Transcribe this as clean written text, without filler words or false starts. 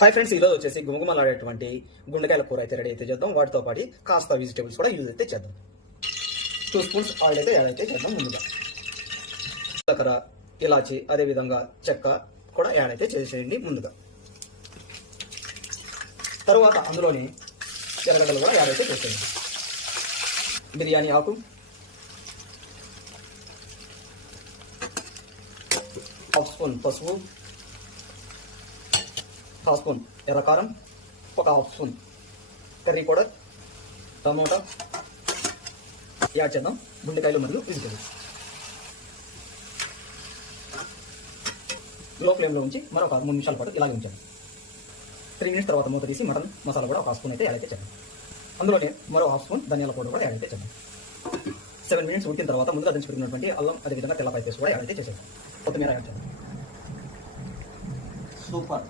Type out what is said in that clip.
Hi friends, ఈరోజు వచ్చేసి గుమగుమలాడేటువంటి గుండెకాయల కూర అయితే రెడీ అయితే చేద్దాం. వాటితో పాటు కాస్త వెజిటేబుల్స్ కూడా యూజ్ అయితే చేద్దాం. 2 స్పూన్స్ ఆయిల్ అయితే యాడ్ అయితే చేద్దాం. ముందుగా జీలకర్ర, ఇలాచి, అదేవిధంగా చెక్క కూడా యాడ్ అయితే చేసేయండి ముందుగా. తరువాత అందులోని ఎర్రగడ్డలు కూడా యాడ్ అయితే చేసేయండి. బిర్యానీ ఆకు, హాఫ్ స్పూన్ పసుపు, హాఫ్ స్పూన్ ఎర్రకారం, ఒక half spoon curry powder, tomato add చేద్దాం. గుండెకాయలు మరియు వెజిటేబుల్స్ లో ఫ్లేమ్లో ఉంచి మరొక 3 నిమిషాల పాటు ఇలాగే ఉంచాను. 3 మినిట్స్ తర్వాత మూత తీసి మటన్ మసాలా కూడా ఒక హాఫ్ స్పూన్ అయితే యాడ్ అయితే చేద్దాం. అందులోనే మరో హాఫ్ స్పూన్ ధనియాల పౌడర్ కూడా యాడ్ అయితే చేద్దాం. 7 మినిట్స్ ఉడికిన తర్వాత ముందుగా దంచి పెట్టుకున్నటువంటి అల్లం, అదేవిధంగా తెల్లపాయ పేస్ట్ కూడా యాడ్ అయితే చేసేద్దాం. కొత్తిమీర యాడ్ చేద్దాం. సూపర్.